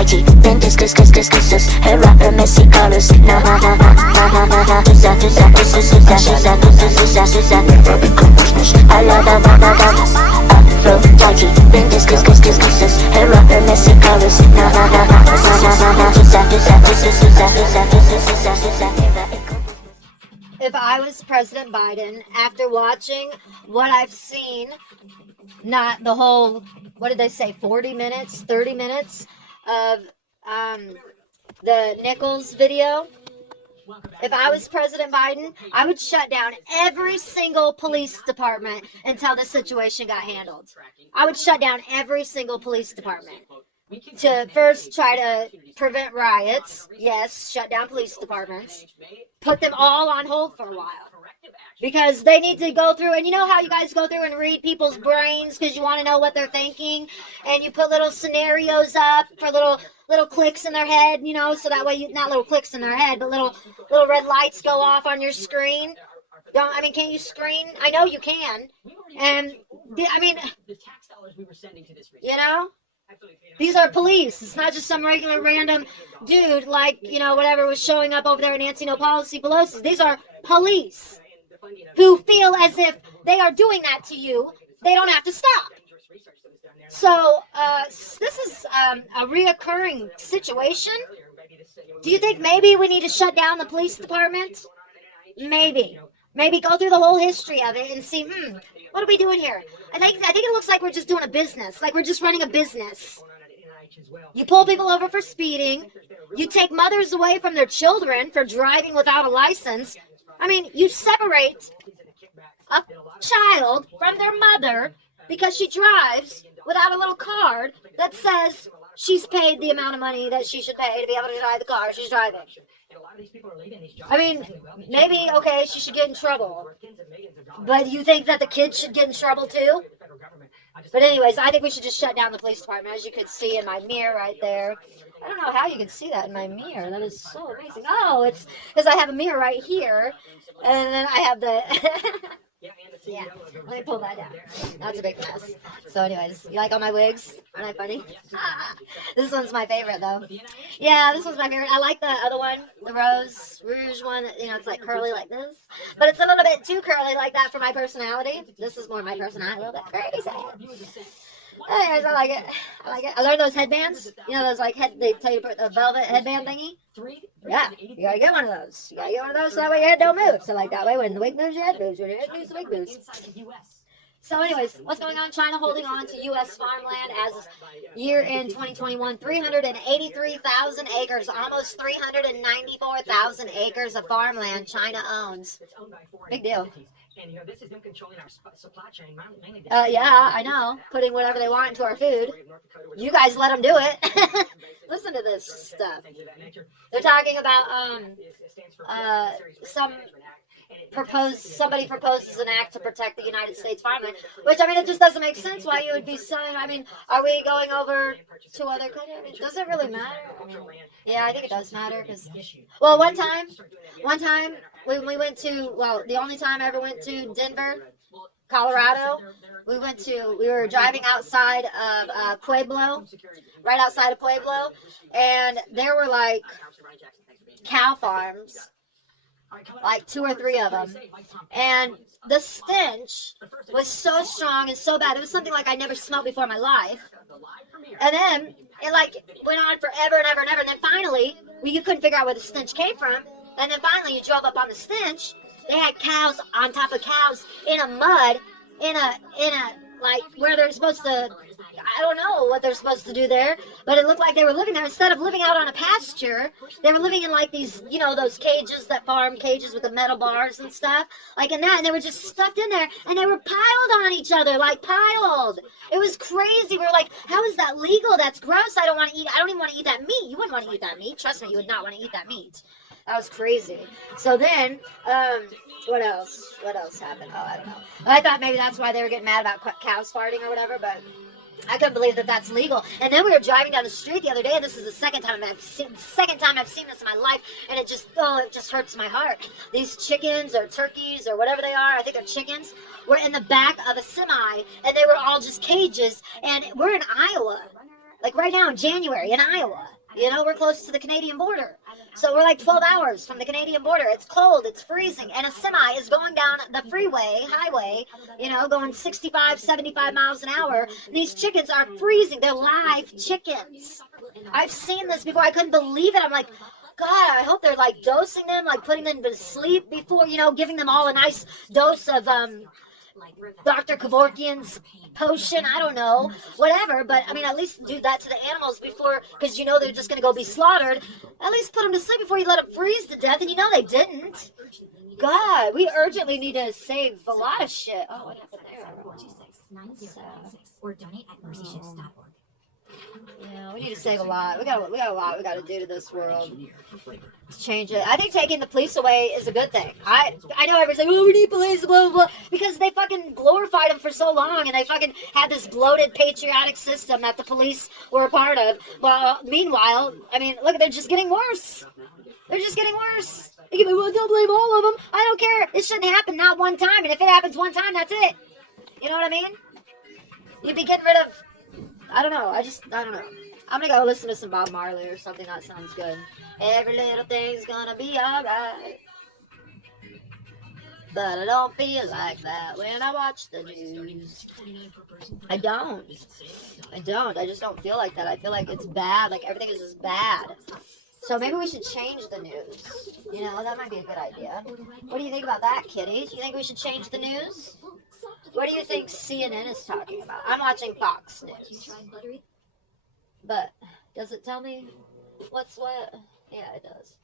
Versace, then discus, her rapper messy colors. Na ha ha ha ha ha ha ha. I love Aphrodite, then discus, her rapper messy colors. Na ha ha ha ha ha ha. If I was President Biden, after watching what I've seen, not the whole, what did they say, 40 minutes, 30 minutes of the Nichols video, if I was President Biden, I would shut down every single police department until the situation got handled. I would shut down every single police department. To first try to prevent riots, yes, shut down police departments, put them all on hold for a while. Because they need to go through, and you know how you guys go through and read people's brains because you want to know what they're thinking, and you put little scenarios up for little clicks in their head, you know, so that way not little clicks in their head, but little red lights go off on your screen. Can you screen? I know you can. And you know, these are police. It's not just some regular random dude like, you know, whatever was showing up over there in Nancy No Policy Pelosi. These are police who feel as if they are doing that to you. They don't have to stop. So this is a reoccurring situation. Do you think maybe we need to shut down the police department? Maybe go through the whole history of it and see, what are we doing here? I think it looks like we're just doing a business, like we're just running a business. You pull people over for speeding. You take mothers away from their children for driving without a license. I mean, you separate a child from their mother because she drives without a little card that says she's paid the amount of money that she should pay to be able to drive the car she's driving. I mean, maybe, okay, she should get in trouble. But you think that the kids should get in trouble too? But anyways, I think we should just shut down the police department, as you could see in my mirror right there. I don't know how you can see that in my mirror. That is so amazing. Oh, it's because I have a mirror right here, and then I have the... Yeah, let me pull that down. That's a big mess. So anyways, you like all my wigs? Aren't I funny? This one's my favorite, though. Yeah, this one's my favorite. I like the other one, the Rose Rouge one. You know, it's like curly like this. But it's a little bit too curly like that for my personality. This is more my personality, a little bit crazy. Anyways, I like it. I learned those headbands. You know, those like they tell you to put the velvet headband thingy. Yeah, you gotta get one of those. You gotta get one of those so that way your head don't move. So like that way when the wig moves, your head moves. When your head moves, the wig moves. So anyways, what's going on? China holding on to U.S. farmland as year in 2021, 383,000 acres, almost 394,000 acres of farmland China owns. Big deal. And, you know, this is them controlling our supply chain, mainly. Yeah, I know. Putting whatever they want into our food. You guys let them do it. Listen to this stuff. They're talking about somebody proposes an act to protect the United States farmland, which, I mean, it just doesn't make sense why you would be selling. I mean, are we going over to other countries? I mean, does it really matter? I mean, yeah, I think it does matter because, well, one time when we went to, well, the only time I ever went to Denver, Colorado, we were driving outside of Pueblo, right outside of Pueblo, and there were like cow farms, like 2 or 3 of them, and the stench was so strong and so bad. It was something like I never smelled before in my life. And then it like went on forever and ever and ever, and then finally you couldn't figure out where the stench came from. And then finally you drove up on the stench. They had cows on top of cows in a mud, in a like where they're supposed to, I don't know what they're supposed to do there, but it looked like they were living there. Instead of living out on a pasture, they were living in like these, you know, those cages, that farm cages with the metal bars and stuff, like in that, and they were just stuffed in there, and they were piled on each other, like piled. It was crazy. We were like, how is that legal? That's gross. I don't even want to eat that meat. You wouldn't want to eat that meat. Trust me, you would not want to eat that meat. That was crazy. So then, what else? What else happened? Oh, I don't know. I thought maybe that's why they were getting mad about cows farting or whatever, but I couldn't believe that that's legal. And then we were driving down the street the other day, and this is the second time I've seen this in my life, and it just hurts my heart. These chickens or turkeys or whatever they are, I think they're chickens, were in the back of a semi, and they were all just cages, and we're in Iowa. Like right now in January in Iowa. You know, we're close to the Canadian border. So we're like 12 hours from the Canadian border. It's cold, it's freezing, and a semi is going down the highway, you know, going 65, 75 miles an hour. These chickens are freezing. They're live chickens. I've seen this before. I couldn't believe it. I'm like, God, I hope they're like dosing them, like putting them to sleep before, you know, giving them all a nice dose of Dr. Kevorkian's potion, I don't know, whatever, but I mean, at least do that to the animals before, because you know they're just going to go be slaughtered. At least put them to sleep before you let them freeze to death, and you know they didn't. God, we urgently need to save a lot of shit. Oh, what happened there? Or donate at mercyships.org. Yeah, we need to save a lot. We got a lot we got to do to this world to change it. I think taking the police away is a good thing. I know everybody's like, oh, we need police, blah, blah, blah, because they fucking glorified them for so long, and they fucking had this bloated patriotic system that the police were a part of. Well, meanwhile, I mean, look, they're just getting worse. They're just getting worse. You can be, well, don't blame all of them. I don't care. It shouldn't happen not one time, and if it happens one time, that's it. You know what I mean? You'd be getting rid of, I don't know. I don't know. I'm gonna go listen to some Bob Marley or something that sounds good. Every little thing's gonna be alright. But I don't feel like that when I watch the news. I don't. I just don't feel like that. I feel like it's bad. Like everything is just bad. So maybe we should change the news. You know, that might be a good idea. What do you think about that, Kitty? Do you think we should change the news? What do you think CNN is talking about? I'm watching Fox News. But does it tell me what's what? Yeah, it does.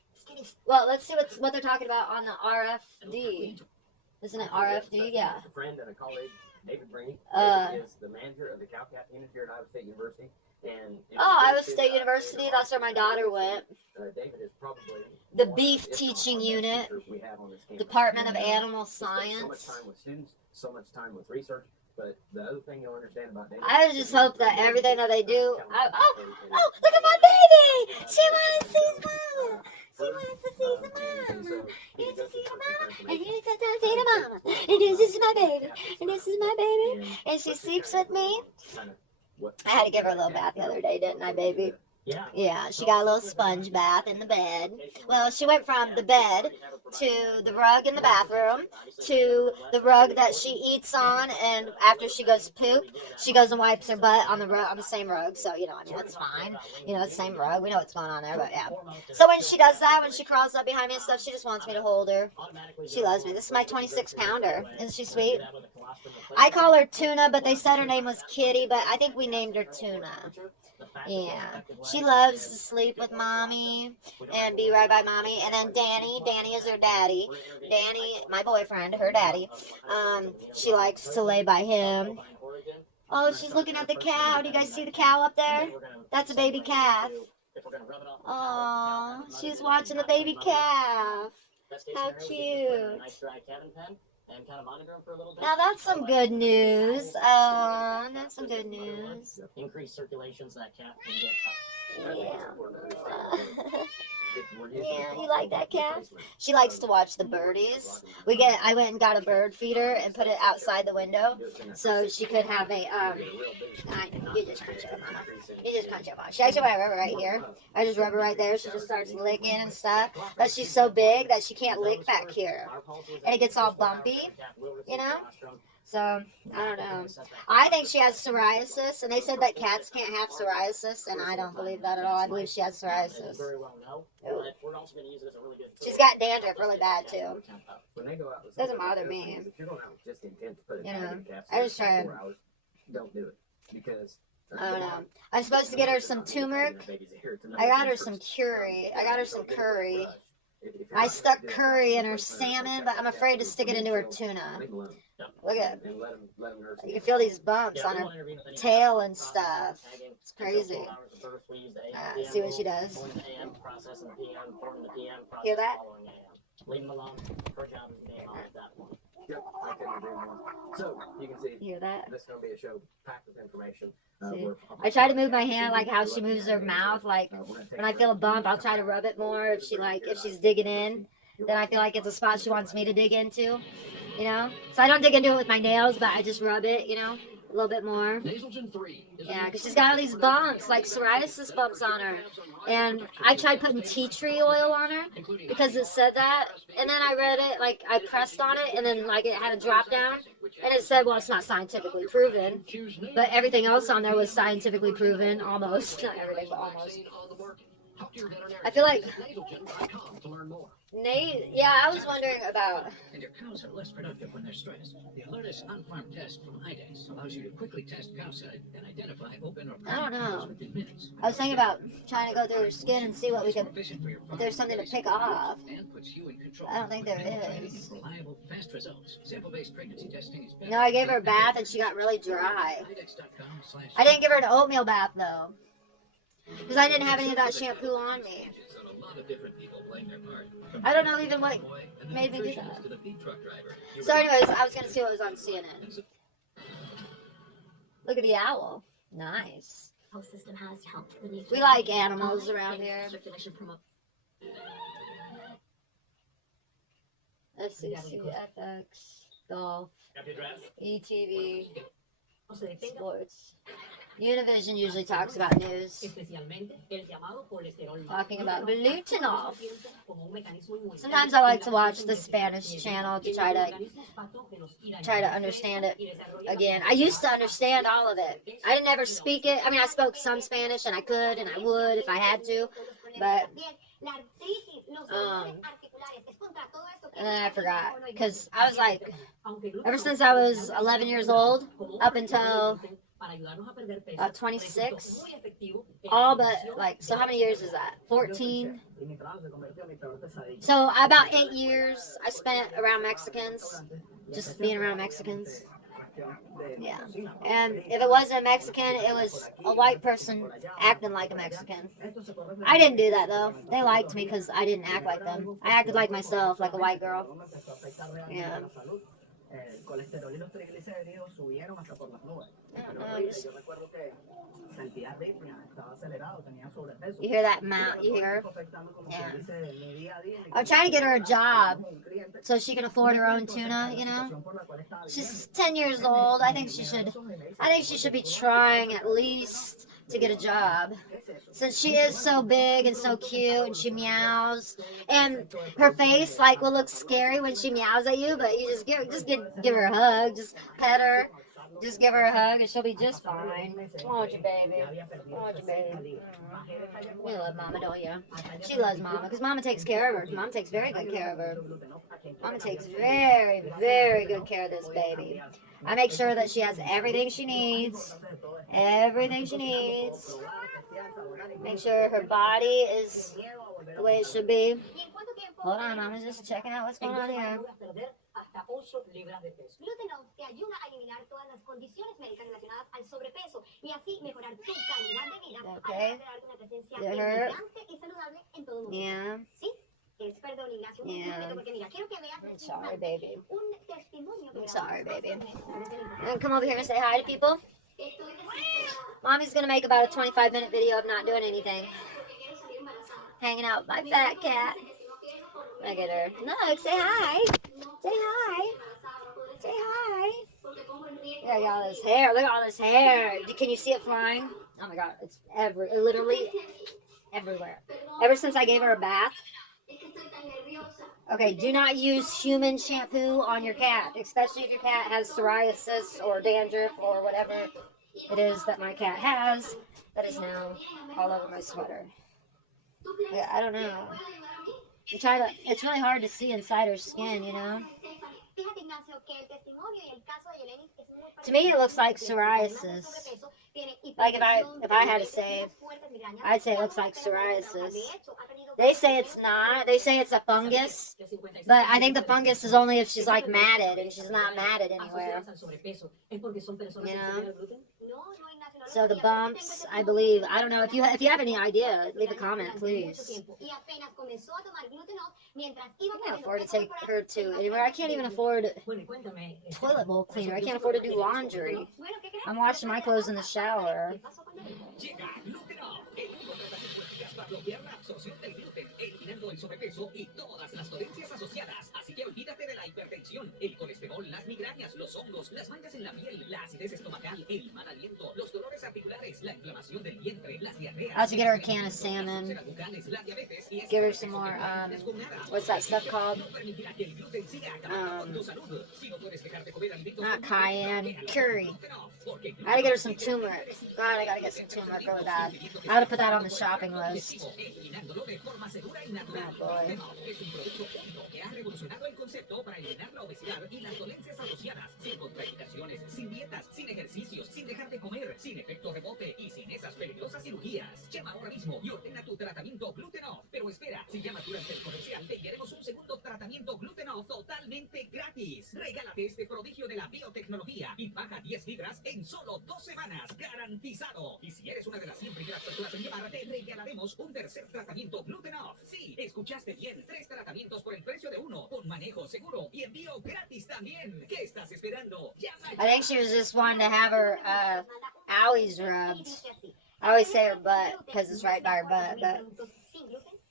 Well, let's see what they're talking about on the RFD. Isn't it RFD? Yeah. A friend and a colleague, David Briney, is the manager of the Cowcat unit here at Iowa State University. And Iowa State University, that's where my daughter went. David is probably the beef teaching unit, Department of Animal Science. So much time with students, so much time with research. But the other thing you'll understand about David, I just hope that everything that they do. Oh, look at my baby! She wants to see mama. She wants to see the mama. You need to see the mama, and you need to see the mama. And this is my baby, and this is my baby, and she sleeps with me. I had to give her a little bath the other day, didn't I, baby? Yeah, she got a little sponge bath in the bed. Well, she went from the bed to the rug in the bathroom to the rug that she eats on, and after she goes poop, she goes and wipes her butt on the rug, on the same rug. So, you know, I mean, that's fine. You know, it's the same rug. We know what's going on there, but yeah. So when she does that, when she crawls up behind me and stuff, she just wants me to hold her. She loves me. This is my 26-pounder. Isn't she sweet? I call her Tuna, but they said her name was Kitty, but I think we named her Tuna. Yeah, she loves to sleep with mommy and be right by mommy. And then Danny is her daddy. Danny, my boyfriend, her daddy. She likes to lay by him. Oh, she's looking at the cow. Do you guys see the cow up there? That's a baby calf. Oh, she's watching the baby calf. How cute. Now that's some good news. Oh, that's some good news. Increase circulation so that calf can get Yeah. Yeah, you like that cat? She likes to watch the birdies. I went and got a bird feeder and put it outside the window so she could have a you just crunch it, mama. You just crunch it, mama. She actually went rubber right here. I just rub her right there. She just starts licking and stuff. But she's so big that she can't lick back here, and it gets all bumpy, you know. So, I don't know. I think she has psoriasis, and they said that cats can't have psoriasis, and I don't believe that at all. I believe she has psoriasis. She's got dandruff really bad, too. Doesn't bother me. You know, I just try to... Don't do it, because... I don't know. I'm supposed to get her some turmeric. I got her some curry. I stuck curry in her salmon, but I'm afraid to stick it into her tuna. Look at it. You can feel these bumps on her tail and stuff. It's crazy. See what she does. Hear that? Leave them alone. Yep, I couldn't agree more. So, you can see, Hear that? this is going to be a show packed with information. I try to move my hand like how she moves her mouth. Like when I feel a bump, I'll try to rub it more. If she's digging in, then I feel like it's a spot she wants me to dig into. You know, so I don't dig into it with my nails, but I just rub it. You know, A little bit more. Nasogen 3 is Yeah, because she's got all these bumps, like psoriasis bumps on her. And I tried putting tea tree oil on her because it said that. And then I read it, like I pressed on it, and then like it had a drop down. And it said, well, it's not scientifically proven. But everything else on there was scientifically proven, almost. Not everything, but almost. I feel like Nate, yeah, I was wondering about. And your cows are less productive when they're stressed. The Alertis on-farm test from IDEX allows you to quickly test cow side and identify open or I don't know. within minutes. I was thinking about trying to go through her skin and see what we could. Efficient for your If there's something to pick off. and puts you in control. I don't think there Training, is. reliable, fast results. Sample-based pregnancy testing is better. No, I gave her a bath and she got really dry. IDEX.com/. I didn't give her an oatmeal bath though, because I didn't have any of that shampoo on me. A lot of different people playing their part. I don't know even what made me do that. So anyways, I was going to see what was on CNN. Look at the owl. Nice. Our system has helped the nature. We like animals around here. Circulation promote. SCC, FX, golf, ETV, Se detenga sports. Univision usually talks about news. especialmente el llamado colesterol. Talking about Blutenol. Como un mecanismo inmunitario. Sometimes I like to watch the Spanish channel to try to understand it again. I used to understand all of it. I didn't ever speak it. I mean, I spoke some Spanish, and I could, and I would if I had to, but and then I forgot because I was like, ever since I was 11 years old up until about 26, all but like, so how many years is that? 14. So about 8 years I spent around Mexicans, just being around Mexicans. Yeah, and if it wasn't a Mexican, it was a white person acting like a Mexican. I didn't do that though. They liked me because I didn't act like them. I acted like myself, like a white girl. Yeah. El colesterol y los triglicéridos subieron hasta por las nubes. Yo recuerdo que sentía arritmia, estaba acelerado, tenía sobrepeso. You hear that mount? You hear? Yeah. I'm trying to get her a job so she can afford her own tuna. You know, she's 10 years old. I think she should be trying at least to get a job, since she is so big and so cute and she meows, and her face like will look scary when she meows at you, but you just give her a hug, just pet her, just give her a hug and she'll be just fine. Won't you, baby? Won't you, baby? You love Mama, don't you? She loves Mama because Mama takes care of her. Mama takes very good care of her. Mama takes very, very good care of this baby. I make sure that she has everything she needs. Everything she needs. Make sure her body is the way it should be. Hold on, Mama's just checking out what's going on here. Glutenol te ayuda a eliminar todas las condiciones médicas relacionadas al sobrepeso y así mejorar tu calidad de vida, Okay. además de darte una presencia Did it hurt? elegante y saludable en todo el mundo. Yeah. ¿Sí? Perdón, Ignacio, un Yeah. momento, porque mira, quiero que veas I'm sorry, baby. un testimonio que I'm grabamos sorry, baby. hace un mes. And come over here and say hi to people. Esto es Mommy's gonna make about a 25-minute video of not doing anything. Hanging out with my fat cat. Look at her. Look, say hi. Say hi. Say hi. Look at all this hair. Look at all this hair. Can you see it flying? Oh my god, it's literally everywhere. Ever since I gave her a bath. Okay, do not use human shampoo on your cat, especially if your cat has psoriasis or dandruff or whatever it is that my cat has that is now all over my sweater. Yeah, I don't know. It's really hard to see inside her skin, you know? Fíjate, Ignacio, que el testimonio y el caso de Yelenis es muy To me, it looks like psoriasis. Like if I had to say, I'd say it looks like psoriasis. They say it's not. They say it's a fungus. But I think the fungus is only if she's like matted, and she's not matted anywhere. You know? So the bumps, I believe. I don't know if you have any idea. Leave a comment, please. I can't afford to take her to anywhere. I can't even afford toilet bowl cleaner. I can't afford to do laundry. I'm washing my clothes in the shower. Llega Glutenol, el único tratamiento eficaz para bloquear la absorción del gluten, eliminando el sobrepeso y todas las dolencias asociadas. Así que olvídate de la hipertensión, el colesterol, las migrañas, los hongos, las manchas en la piel, la acidez estomacal, el mal aliento, los dolores articulares, la inflamación del vientre, las diarreas. I have to get her a can of salmon. La diabetes y Give her some more, what's that stuff called? no permitirá que el gluten siga acabando con tu salud. Si no puedes dejar de comer alimentos Not cayenne, curry. I gotta get her some turmeric. God, I gotta get some turmeric really bad. I gotta put that on the shopping list. eliminándolo de forma segura y natural. Oh, boy. Es un producto único que ha revolucionado el concepto para eliminar la obesidad y las dolencias asociadas, sin contraindicaciones, sin dietas, sin ejercicios, sin dejar de comer, sin efecto rebote y sin esas peligrosas cirugías. Llama ahora mismo y ordena tu tratamiento Gluten Off. Pero espera, si llamas durante el comercial, te enviaremos un segundo tratamiento Gluten Off totalmente gratis. Regálate este prodigio de la biotecnología y baja 10 libras en solo 2 semanas, garantizado. Y si eres una de las 100 primeras personas en llamar, te regalaremos un tercer tratamiento Gluten Off. Sí, escuchaste bien, 3 tratamientos por el precio de uno, con manejo seguro y envío gratis también. ¿Qué estás esperando? Llama I think she was just wanting to have her owies rubbed. I always say her butt because it's right by her butt, but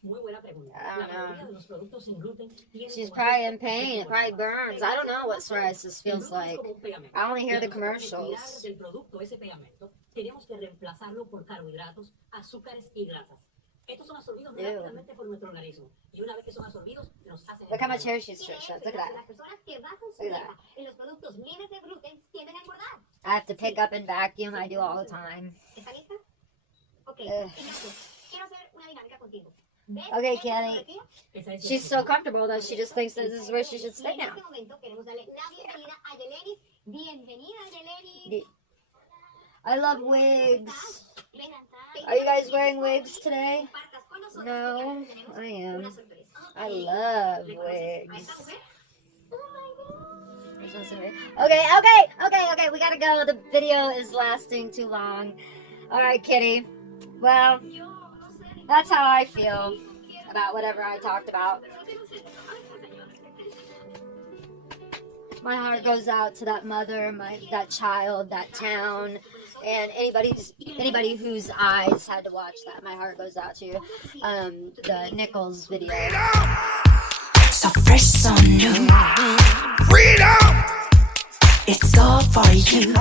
Muy buena pregunta. I La don't mayoría know. de los productos sin gluten tienen She's como probably in efecto pain. It probably burns. I don't know what psoriasis El feels gluten es like. como un pegamento. I only hear the Y para retirar commercials. del producto ese pegamento, tenemos que reemplazarlo por carbohidratos, azúcares y grasas. Estos son absorbidos Ew. rápidamente por nuestro organismo y una vez que son absorbidos nos hacen Look how much engordar. hair she's stretched out. Look at that. Las personas que basan su Look at dieta en los productos libres de gluten tienden a engordar. I have to pick up and vacuum. I do all the time. ¿Está lista? Ok, Ugh. Ignacio, quiero hacer una dinámica contigo. ¿Ves Okay, esta Kenny. fotografía? Esa es She's so comfortable that she just thinks that this is where she should Y stay en now. este momento queremos darle la bienvenida a Yelenis. Bienvenida, Yelenis. Ye- I love wigs. Ven, Are you guys wearing wigs today? compartas con nosotros No, porque tenemos I am. una sorpresa. I love ¿Reconoces a wigs. esta mujer? Oh my God. Okay, we gotta go. The video is lasting too long. Alright, Kitty. Well, Yo no sé. that's how I feel about whatever I talked about. My heart goes out to that mother, that child, that town, and anybody whose eyes had to watch that. My heart goes out to the Nichols video. So fresh, so new. Freedom! It's all for you.